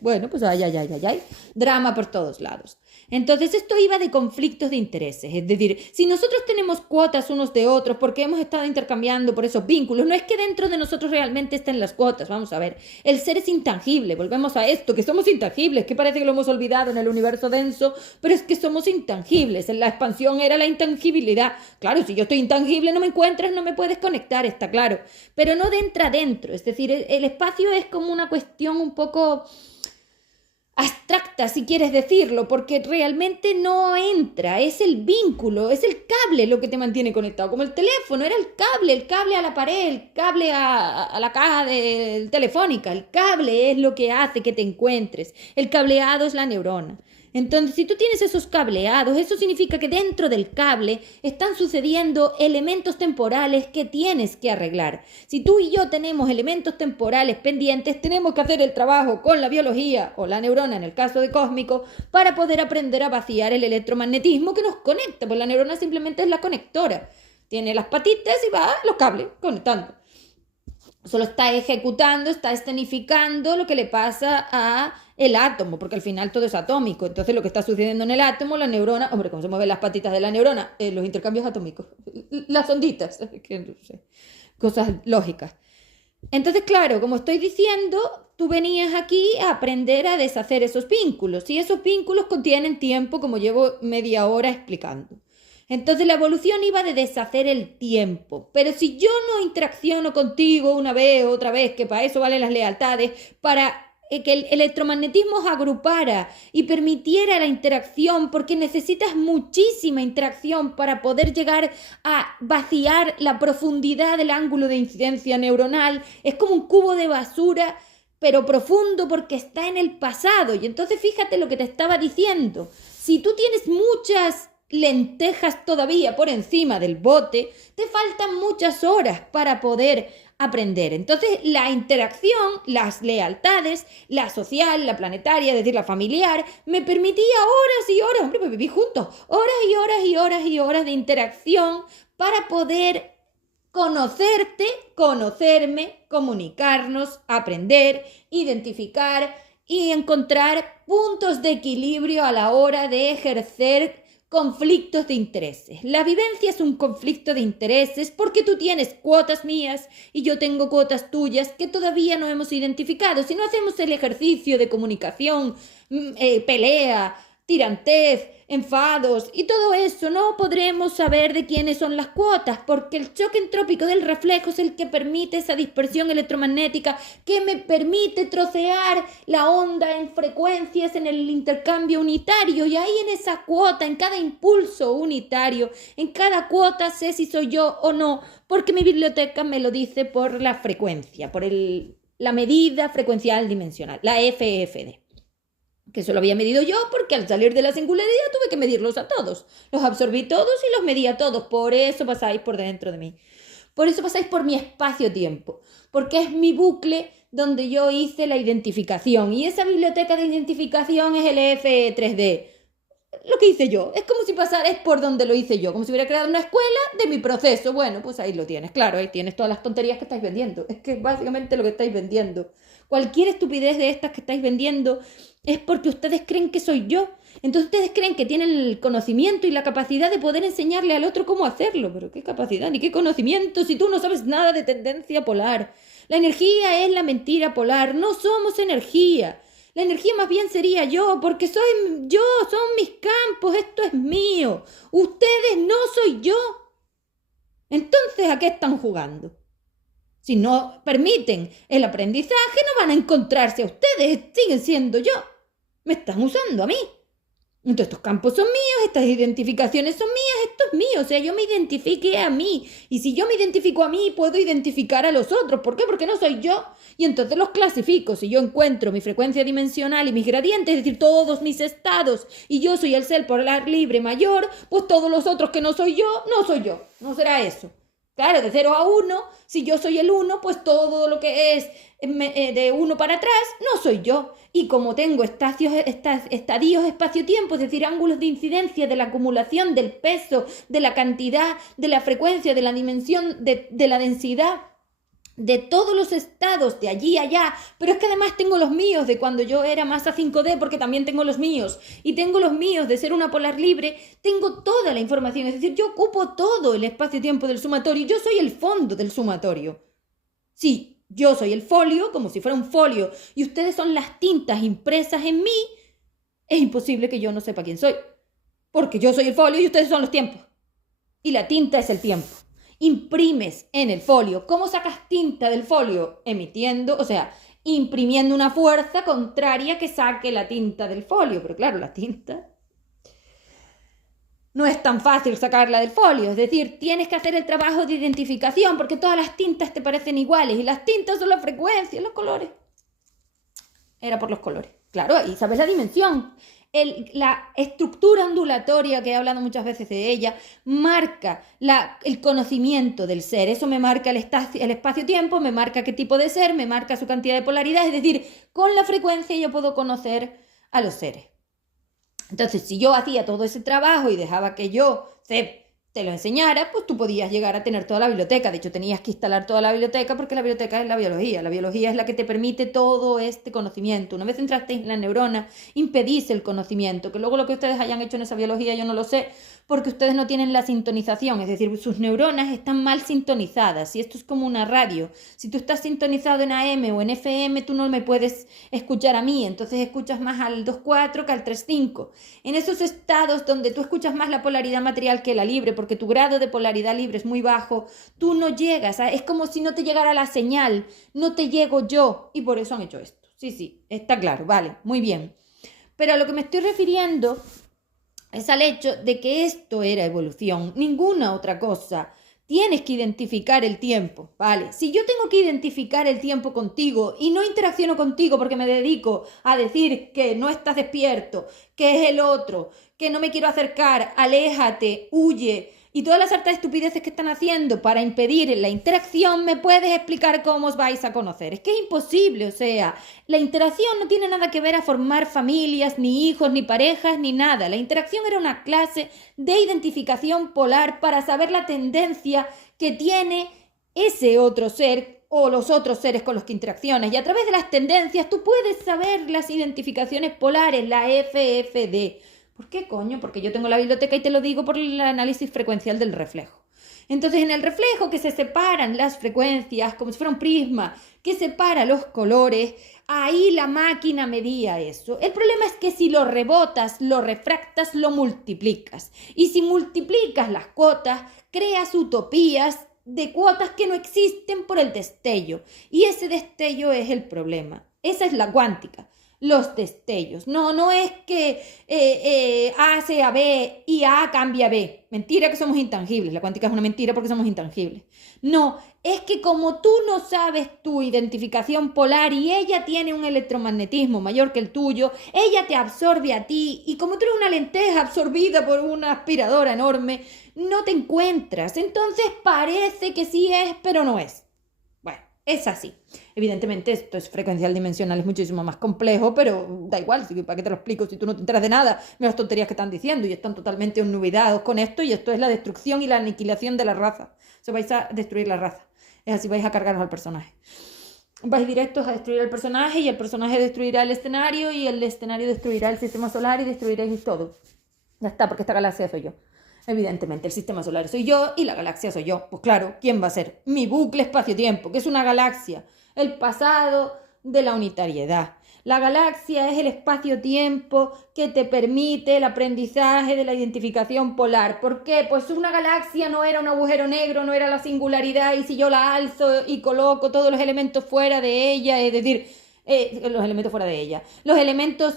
Bueno, pues ay. Drama por todos lados. Entonces esto iba de conflictos de intereses, es decir, si nosotros tenemos cuotas unos de otros porque hemos estado intercambiando por esos vínculos, no es que dentro de nosotros realmente estén las cuotas, vamos a ver, el ser es intangible, volvemos a esto, que somos intangibles, que parece que lo hemos olvidado en el universo denso, pero es que somos intangibles, en la expansión era la intangibilidad, claro, si yo estoy intangible no me encuentras, no me puedes conectar, está claro, pero no de entra adentro, es decir, el espacio es como una cuestión un poco abstracta, si quieres decirlo, porque realmente no entra, es el vínculo, es el cable lo que te mantiene conectado, como el teléfono, era el cable a la pared, el cable a la caja de telefónica, el cable es lo que hace que te encuentres, el cableado es la neurona. Entonces, si tú tienes esos cableados, eso significa que dentro del cable están sucediendo elementos temporales que tienes que arreglar. Si tú y yo tenemos elementos temporales pendientes, tenemos que hacer el trabajo con la biología o la neurona, en el caso de cósmico, para poder aprender a vaciar el electromagnetismo que nos conecta, pues la neurona simplemente es la conectora. Tiene las patitas y va los cables conectando. Solo está ejecutando, está escenificando lo que le pasa a el átomo, porque al final todo es atómico. Entonces lo que está sucediendo en el átomo, la neurona, hombre, cómo se mueven las patitas de la neurona, los intercambios atómicos, las onditas, que no sé, cosas lógicas. Entonces, claro, como estoy diciendo, tú venías aquí a aprender a deshacer esos vínculos, y esos vínculos contienen tiempo, como llevo media hora explicando. Entonces la evolución iba de deshacer el tiempo. Pero si yo no interacciono contigo una vez, otra vez, que para eso valen las lealtades, para que el electromagnetismo os agrupara y permitiera la interacción, porque necesitas muchísima interacción para poder llegar a vaciar la profundidad del ángulo de incidencia neuronal. Es como un cubo de basura, pero profundo porque está en el pasado. Y entonces fíjate lo que te estaba diciendo. Si tú tienes muchas lentejas todavía por encima del bote, te faltan muchas horas para poder aprender. Entonces, la interacción, las lealtades, la social, la planetaria, es decir, la familiar, me permitía horas y horas, hombre, pues viví juntos, horas y horas y horas y horas de interacción para poder conocerte, conocerme, comunicarnos, aprender, identificar y encontrar puntos de equilibrio a la hora de ejercer conflictos de intereses. La vivencia es un conflicto de intereses porque tú tienes cuotas mías y yo tengo cuotas tuyas que todavía no hemos identificado. Si no hacemos el ejercicio de comunicación, pelea, tirantez, enfados y todo eso, no podremos saber de quiénes son las cuotas, porque el choque entrópico del reflejo es el que permite esa dispersión electromagnética que me permite trocear la onda en frecuencias en el intercambio unitario, y ahí en esa cuota, en cada impulso unitario, en cada cuota sé si soy yo o no, porque mi biblioteca me lo dice por la frecuencia, por la medida frecuencial dimensional, la FFD. Que eso lo había medido yo porque al salir de la singularidad tuve que medirlos a todos. Los absorbí todos y los medí a todos. Por eso pasáis por dentro de mí. Por eso pasáis por mi espacio-tiempo. Porque es mi bucle donde yo hice la identificación. Y esa biblioteca de identificación es el F3D. lo que hice yo. Es como si pasara, es por donde lo hice yo, como si hubiera creado una escuela de mi proceso. Bueno, pues ahí lo tienes, claro, ahí tienes todas las tonterías que estáis vendiendo. Es que es básicamente lo que estáis vendiendo. Cualquier estupidez de estas que estáis vendiendo es porque ustedes creen que soy yo. Entonces ustedes creen que tienen el conocimiento y la capacidad de poder enseñarle al otro cómo hacerlo. Pero qué capacidad ni qué conocimiento si tú no sabes nada de tendencia polar. La energía es la mentira polar, no somos energía. La energía más bien sería yo, porque soy yo, son mis campos, esto es mío. Ustedes no soy yo. Entonces, ¿a qué están jugando? Si no permiten el aprendizaje, no van a encontrarse a ustedes, siguen siendo yo. Me están usando a mí. Entonces, estos campos son míos, estas identificaciones son mías, esto es mío. O sea, yo me identifiqué a mí. Y si yo me identifico a mí, puedo identificar a los otros. ¿Por qué? Porque no soy yo. Y entonces los clasifico. Si yo encuentro mi frecuencia dimensional y mis gradientes, es decir, todos mis estados, y yo soy el ser polar libre mayor, pues todos los otros que no soy yo, no soy yo. No será eso. Claro, de 0 a 1, si yo soy el 1, pues todo lo que es de 1 para atrás, no soy yo. Y como tengo estadios espacio-tiempo, es decir, ángulos de incidencia de la acumulación, del peso, de la cantidad, de la frecuencia, de la dimensión, de la densidad, de todos los estados, de allí a allá, pero es que además tengo los míos de cuando yo era masa 5D, porque también tengo los míos, y tengo los míos de ser una polar libre, tengo toda la información, es decir, yo ocupo todo el espacio-tiempo del sumatorio, yo soy el fondo del sumatorio. Sí, yo soy el folio, como si fuera un folio, y ustedes son las tintas impresas en mí, es imposible que yo no sepa quién soy, porque yo soy el folio y ustedes son los tiempos, y la tinta es el tiempo. Imprimes en el folio. ¿Cómo sacas tinta del folio? Emitiendo, o sea, imprimiendo una fuerza contraria que saque la tinta del folio. Pero claro, la tinta no es tan fácil sacarla del folio. Es decir, tienes que hacer el trabajo de identificación porque todas las tintas te parecen iguales y las tintas son la frecuencia, los colores. Era por los colores. Claro, y sabes la dimensión. La estructura ondulatoria, que he hablado muchas veces de ella, marca el conocimiento del ser. Eso me marca el espacio-tiempo, me marca qué tipo de ser, me marca su cantidad de polaridad. Es decir, con la frecuencia yo puedo conocer a los seres. Entonces, si yo hacía todo ese trabajo y dejaba que yo te lo enseñara, pues tú podías llegar a tener toda la biblioteca. De hecho, tenías que instalar toda la biblioteca porque la biblioteca es la biología. La biología es la que te permite todo este conocimiento. Una vez entraste en la neurona, impedís el conocimiento. Que luego lo que ustedes hayan hecho en esa biología yo no lo sé, porque ustedes no tienen la sintonización. Es decir, sus neuronas están mal sintonizadas. Y esto es como una radio. Si tú estás sintonizado en AM o en FM, tú no me puedes escuchar a mí. Entonces escuchas más al 2.4 que al 3.5. En esos estados donde tú escuchas más la polaridad material que la libre, porque tu grado de polaridad libre es muy bajo, tú no llegas, es como si no te llegara la señal, no te llego yo, y por eso han hecho esto. Sí, está claro, vale, muy bien. Pero a lo que me estoy refiriendo es al hecho de que esto era evolución, ninguna otra cosa. Tienes que identificar el tiempo, ¿vale? Si yo tengo que identificar el tiempo contigo y no interacciono contigo porque me dedico a decir que no estás despierto, que es el otro, que no me quiero acercar, aléjate, huye, y todas las hartas estupideces que están haciendo para impedir la interacción, ¿me puedes explicar cómo os vais a conocer? Es que es imposible, o sea, la interacción no tiene nada que ver a formar familias, ni hijos, ni parejas, ni nada. La interacción era una clase de identificación polar para saber la tendencia que tiene ese otro ser o los otros seres con los que interaccionas. Y a través de las tendencias tú puedes saber las identificaciones polares, la FFD. ¿Por qué coño? Porque yo tengo la biblioteca y te lo digo por el análisis frecuencial del reflejo. Entonces, en el reflejo que se separan las frecuencias, como si fuera un prisma, que separa los colores, ahí la máquina medía eso. El problema es que si lo rebotas, lo refractas, lo multiplicas. Y si multiplicas las cuotas, creas utopías de cuotas que no existen por el destello. Y ese destello es el problema. Esa es la cuántica. Los destellos. No es que A sea B y A cambia a B. Mentira que somos intangibles. La cuántica es una mentira porque somos intangibles. No, es que como tú no sabes tu identificación polar y ella tiene un electromagnetismo mayor que el tuyo, ella te absorbe a ti y como tú eres una lenteja absorbida por una aspiradora enorme, no te encuentras. Entonces parece que sí es, pero no es. Bueno, es así. Evidentemente esto es frecuencial dimensional, es muchísimo más complejo, pero da igual, ¿para qué te lo explico si tú no te enteras de nada? Mira las tonterías que están diciendo y están totalmente obnubilados con esto, y esto es la destrucción y la aniquilación de la raza. O sea, vais a destruir la raza. Es así, vais a cargaros al personaje. Vais directos a destruir al personaje, y el personaje destruirá el escenario, y el escenario destruirá el sistema solar, y destruiréis todo. Ya está, porque esta galaxia soy yo. Evidentemente, el sistema solar soy yo y la galaxia soy yo. Pues claro, ¿quién va a ser? Mi bucle espacio-tiempo, que es una galaxia. El pasado de la unitariedad. La galaxia es el espacio-tiempo que te permite el aprendizaje de la identificación polar. ¿Por qué? Pues una galaxia no era un agujero negro, no era la singularidad, y si yo la alzo y coloco todos los elementos fuera de ella, es decir, los elementos fuera de ella, los elementos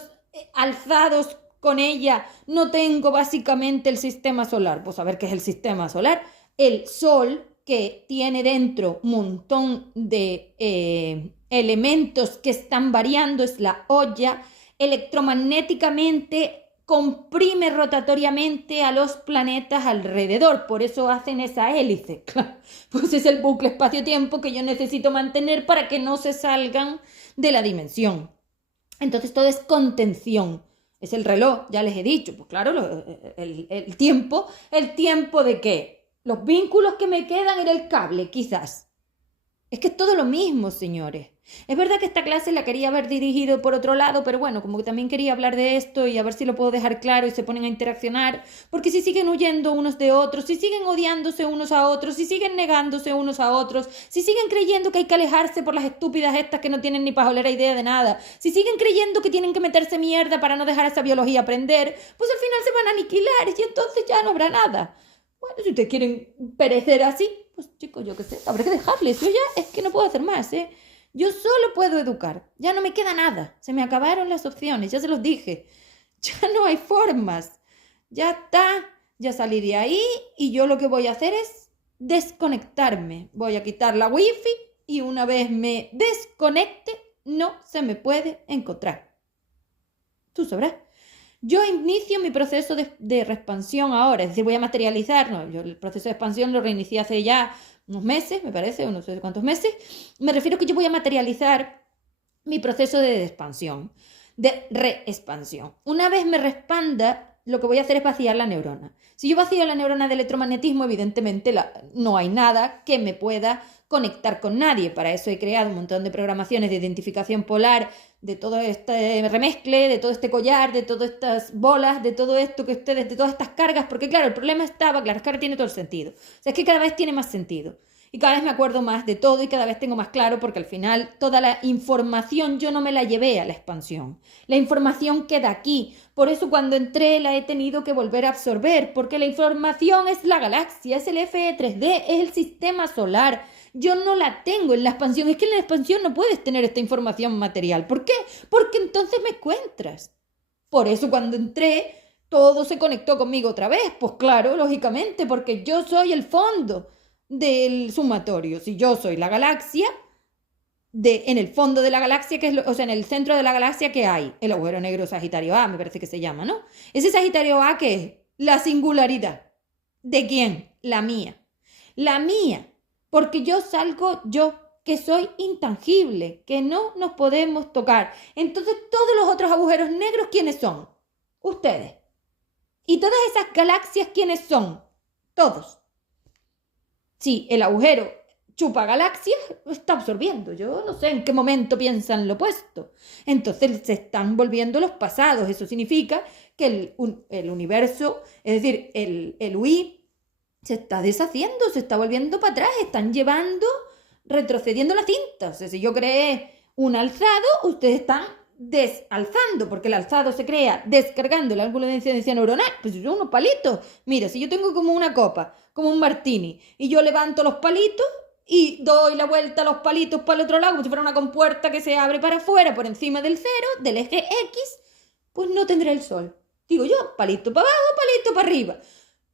alzados con ella, no tengo básicamente el sistema solar. Pues a ver qué es el sistema solar. El Sol, que tiene dentro un montón de elementos que están variando, es la olla. Electromagnéticamente comprime rotatoriamente a los planetas alrededor, por eso hacen esa hélice. Pues es el bucle espacio-tiempo que yo necesito mantener para que no se salgan de la dimensión. Entonces todo es contención. Es el reloj, ya les he dicho, pues claro, el tiempo. ¿El tiempo de qué? Los vínculos que me quedan en el cable, quizás. Es que es todo lo mismo, señores. Es verdad que esta clase la quería haber dirigido por otro lado, pero bueno, como que también quería hablar de esto y a ver si lo puedo dejar claro y se ponen a interaccionar, porque si siguen huyendo unos de otros, si siguen odiándose unos a otros, si siguen negándose unos a otros, si siguen creyendo que hay que alejarse por las estúpidas estas que no tienen ni pajolera idea de nada, si siguen creyendo que tienen que meterse mierda para no dejar esa biología aprender, pues al final se van a aniquilar y entonces ya no habrá nada. Bueno, si ustedes quieren perecer así, pues chicos, yo qué sé, habrá que dejarles. Yo ya es que no puedo hacer más, ¿eh? Yo solo puedo educar. Ya no me queda nada. Se me acabaron las opciones, ya se los dije. Ya no hay formas. Ya está. Ya salí de ahí y yo lo que voy a hacer es desconectarme. Voy a quitar la wifi y una vez me desconecte, no se me puede encontrar. Tú sabrás. Yo inicio mi proceso de reexpansión ahora, es decir, voy a materializar, no, yo el proceso de expansión lo reinicié hace ya unos meses, me parece, no sé cuántos meses. Me refiero a que yo voy a materializar mi proceso de expansión, de reexpansión. Una vez me respanda, lo que voy a hacer es vaciar la neurona. Si yo vacío la neurona de electromagnetismo, evidentemente no hay nada que me pueda conectar con nadie. Para eso he creado un montón de programaciones de identificación polar, de todo este remezcle, de todo este collar, de todas estas bolas, de todo esto que ustedes, de todas estas cargas, porque claro, el problema estaba que la carga tiene todo el sentido. O sea, es que cada vez tiene más sentido. Y cada vez me acuerdo más de todo y cada vez tengo más claro, porque al final toda la información yo no me la llevé a la expansión. La información queda aquí. Por eso cuando entré la he tenido que volver a absorber, porque la información es la galaxia, es el FE3D, es el sistema solar. Yo no la tengo en la expansión. Es que en la expansión no puedes tener esta información material. ¿Por qué? Porque entonces me encuentras. Por eso cuando entré, todo se conectó conmigo otra vez. Pues claro, lógicamente, porque yo soy el fondo del sumatorio. Si yo soy la galaxia, en el fondo de la galaxia, o sea, en el centro de la galaxia, ¿qué hay? El agujero negro Sagitario A, me parece que se llama, ¿no? Ese Sagitario A, ¿qué es? La singularidad. ¿De quién? La mía. La mía. Porque yo salgo yo, que soy intangible, que no nos podemos tocar. Entonces, todos los otros agujeros negros, ¿quiénes son? Ustedes. Y todas esas galaxias, ¿quiénes son? Todos. Sí, el agujero chupa galaxias, lo está absorbiendo. Yo no sé en qué momento piensan lo opuesto. Entonces se están volviendo los pasados. Eso significa que el universo, es decir, el UI, se está deshaciendo, se está volviendo para atrás, están retrocediendo la cinta. O sea, si yo creé un alzado, ustedes están desalzando, porque el alzado se crea descargando el ángulo de incidencia neuronal. Pues son unos palitos. Mira, si yo tengo como una copa, como un martini, y yo levanto los palitos y doy la vuelta a los palitos para el otro lado, como si fuera una compuerta que se abre para afuera, por encima del cero, del eje X, pues no tendré el sol. Digo yo, palito para abajo, palito para arriba.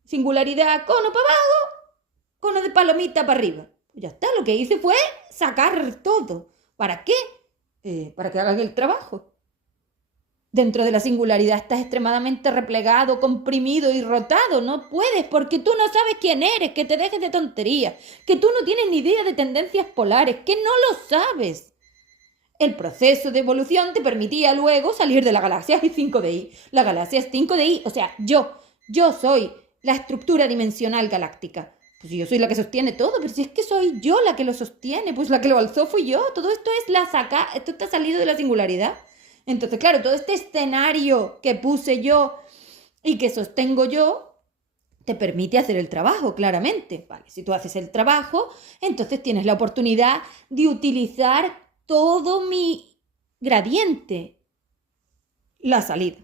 Singularidad, cono para abajo, cono de palomita para arriba. Ya está, lo que hice fue sacar todo. ¿Para qué? Para que hagan el trabajo. Dentro de la singularidad estás extremadamente replegado, comprimido y rotado. No puedes, porque tú no sabes quién eres, que te dejes de tonterías, que tú no tienes ni idea de tendencias polares, que no lo sabes. el proceso de evolución te permitía luego salir de la galaxia 5DI. La galaxia es 5DI, o sea, yo soy la estructura dimensional galáctica. Pues yo soy la que sostiene todo, pero si es que soy yo la que lo sostiene, pues la que lo alzó fui yo. Todo esto es esto está salido de la singularidad. Entonces, claro, todo este escenario que puse yo y que sostengo yo te permite hacer el trabajo, claramente. Vale, si tú haces el trabajo, entonces tienes la oportunidad de utilizar todo mi gradiente, la salida,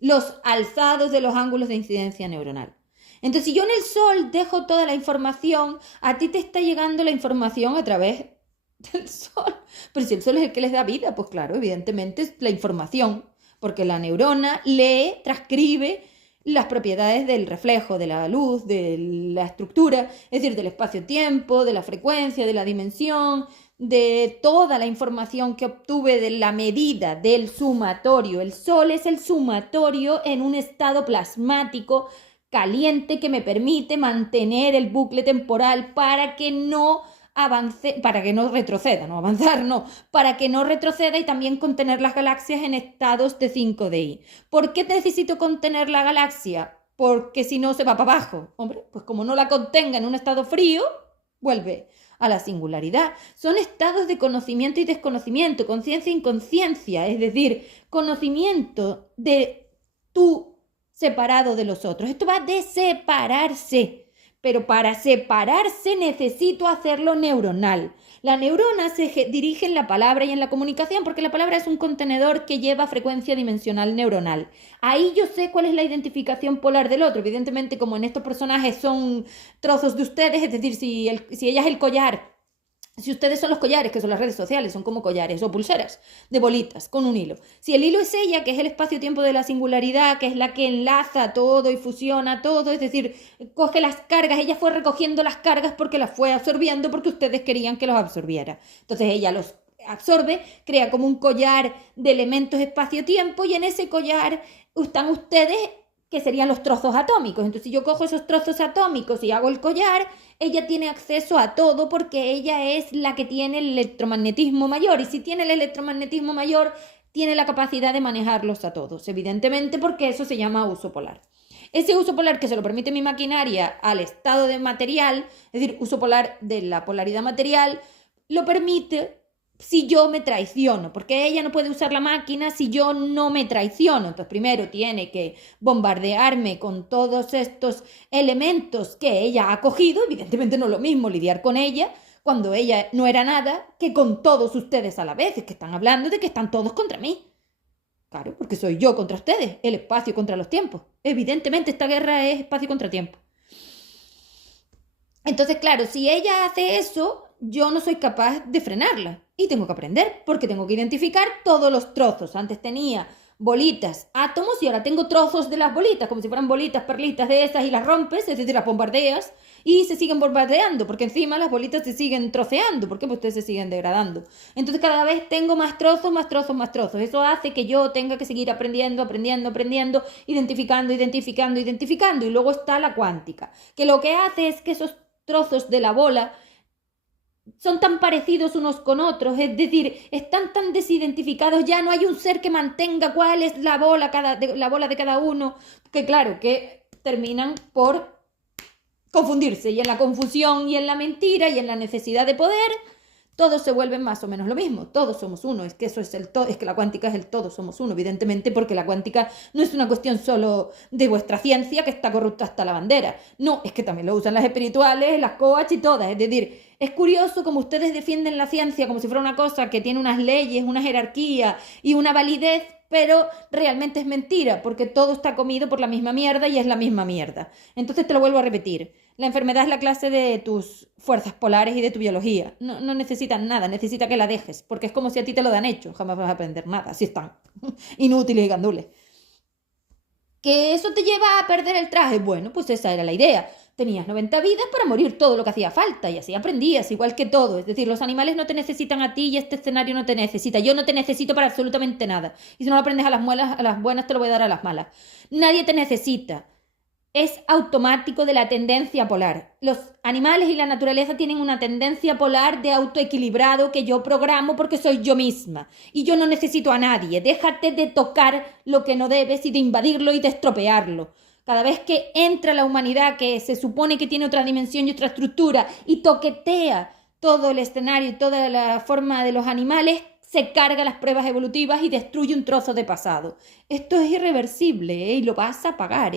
los alzados de los ángulos de incidencia neuronal. Entonces, si yo en el Sol dejo toda la información, a ti te está llegando la información a través del Sol. Pero si el Sol es el que les da vida, pues claro, evidentemente es la información, porque la neurona lee, transcribe las propiedades del reflejo, de la luz, de la estructura, es decir, del espacio-tiempo, de la frecuencia, de la dimensión, de toda la información que obtuve de la medida del sumatorio. El Sol es el sumatorio en un estado plasmático caliente que me permite mantener el bucle temporal para que no avance, para que no retroceda, no avanzar, no, para que no retroceda y también contener las galaxias en estados de 5DI. ¿Por qué necesito contener la galaxia? Porque si no se va para abajo. Hombre, pues como no la contenga en un estado frío, vuelve a la singularidad. Son estados de conocimiento y desconocimiento, conciencia e inconsciencia, es decir, conocimiento de tú separado de los otros. Esto va de separarse. Pero para separarse necesito hacerlo neuronal. La neurona se dirige en la palabra y en la comunicación porque la palabra es un contenedor que lleva frecuencia dimensional neuronal. Ahí yo sé cuál es la identificación polar del otro. Evidentemente, como en estos personajes son trozos de ustedes, es decir, si ella es el collar, si ustedes son los collares, que son las redes sociales, son como collares o pulseras de bolitas con un hilo. Si el hilo es ella, que es el espacio-tiempo de la singularidad, que es la que enlaza todo y fusiona todo, es decir, coge las cargas, ella fue recogiendo las cargas porque las fue absorbiendo porque ustedes querían que los absorbiera. Entonces ella los absorbe, crea como un collar de elementos espacio-tiempo y en ese collar están ustedes, que serían los trozos atómicos. Entonces, si yo cojo esos trozos atómicos y hago el collar, ella tiene acceso a todo porque ella es la que tiene el electromagnetismo mayor. Y si tiene el electromagnetismo mayor, tiene la capacidad de manejarlos a todos, evidentemente, porque eso se llama uso polar. Ese uso polar que se lo permite mi maquinaria al estado de material, es decir, uso polar de la polaridad material, lo permite si yo me traiciono, porque ella no puede usar la máquina si yo no me traiciono. Entonces primero tiene que bombardearme con todos estos elementos que ella ha cogido. Evidentemente no es lo mismo lidiar con ella cuando ella no era nada que con todos ustedes a la vez. Es que están hablando de que están todos contra mí. Claro, porque soy yo contra ustedes, el espacio contra los tiempos. Evidentemente esta guerra es espacio contra tiempo. Entonces, claro, si ella hace eso, yo no soy capaz de frenarla. Y tengo que aprender, porque tengo que identificar todos los trozos. Antes tenía bolitas, átomos, y ahora tengo trozos de las bolitas, como si fueran bolitas, perlitas de esas, y las rompes, es decir, las bombardeas, y se siguen bombardeando, porque encima las bolitas se siguen troceando, porque ustedes se siguen degradando. Entonces cada vez tengo más trozos, más trozos, más trozos. Eso hace que yo tenga que seguir aprendiendo, identificando, y luego está la cuántica, que lo que hace es que esos trozos de la bola son tan parecidos unos con otros, es decir, están tan desidentificados, ya no hay un ser que mantenga cuál es la bola de cada uno, que claro, que terminan por confundirse, y en la confusión y en la mentira y en la necesidad de poder, todos se vuelven más o menos lo mismo, todos somos uno. Es que eso es el todo, es que la cuántica es el todos somos uno, evidentemente, porque la cuántica no es una cuestión solo de vuestra ciencia que está corrupta hasta la bandera, no, es que también lo usan las espirituales, las coach y todas. Es decir, es curioso como ustedes defienden la ciencia como si fuera una cosa que tiene unas leyes, una jerarquía y una validez, pero realmente es mentira, porque todo está comido por la misma mierda y es la misma mierda. Entonces te lo vuelvo a repetir. La enfermedad es la clase de tus fuerzas polares y de tu biología. No necesitan nada, necesita que la dejes, porque es como si a ti te lo dan hecho, jamás vas a aprender nada, así están, inútiles y gandules. ¿Que eso te lleva a perder el traje? Bueno, pues esa era la idea. Tenías 90 vidas para morir todo lo que hacía falta, y así aprendías, igual que todo. Es decir, los animales no te necesitan a ti y este escenario no te necesita. Yo no te necesito para absolutamente nada. Y si no lo aprendes a las buenas, te lo voy a dar a las malas. Nadie te necesita. es automático de la tendencia polar. Los animales y la naturaleza tienen una tendencia polar de autoequilibrado que yo programo porque soy yo misma. Y yo no necesito a nadie. Déjate de tocar lo que no debes y de invadirlo y de estropearlo. Cada vez que entra la humanidad, que se supone que tiene otra dimensión y otra estructura, y toquetea todo el escenario y toda la forma de los animales, se carga las pruebas evolutivas y destruye un trozo de pasado. Esto es irreversible, y lo vas a pagar,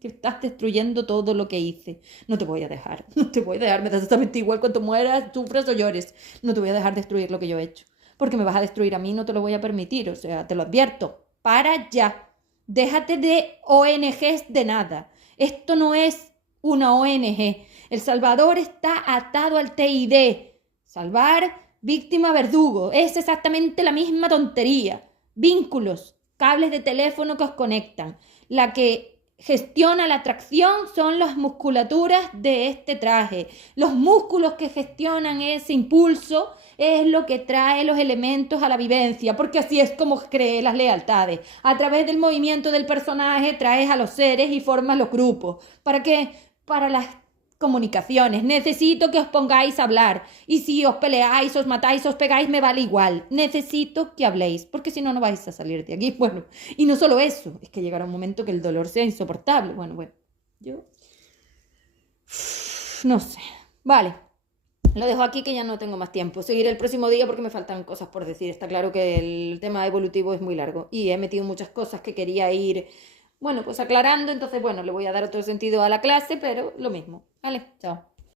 que estás destruyendo todo lo que hice. No te voy a dejar, no te voy a dejar, me das exactamente igual cuando mueras, sufras o llores. No te voy a dejar destruir lo que yo he hecho, porque me vas a destruir a mí, no te lo voy a permitir, o sea, te lo advierto. Para ya, déjate de ONGs de nada. Esto no es una ONG. El Salvador está atado al TID. Salvar, víctima, verdugo. Es exactamente la misma tontería. Vínculos, cables de teléfono que os conectan. La que gestiona la tracción son las musculaturas de este traje. Los músculos que gestionan ese impulso es lo que trae los elementos a la vivencia, porque así es como cree las lealtades. A través del movimiento del personaje traes a los seres y formas los grupos. ¿Para qué? Para las comunicaciones. Necesito que os pongáis a hablar. Y si os peleáis, os matáis, os pegáis, me vale igual. Necesito que habléis, porque si no, no vais a salir de aquí. Bueno, y no solo eso, es que llegará un momento que el dolor sea insoportable. Bueno, yo no sé. Vale, lo dejo aquí que ya no tengo más tiempo. Seguiré el próximo día porque me faltan cosas por decir. Está claro que el tema evolutivo es muy largo y he metido muchas cosas que quería ir, bueno, pues aclarando. Entonces, bueno, le voy a dar otro sentido a la clase, pero lo mismo. Vale, chao.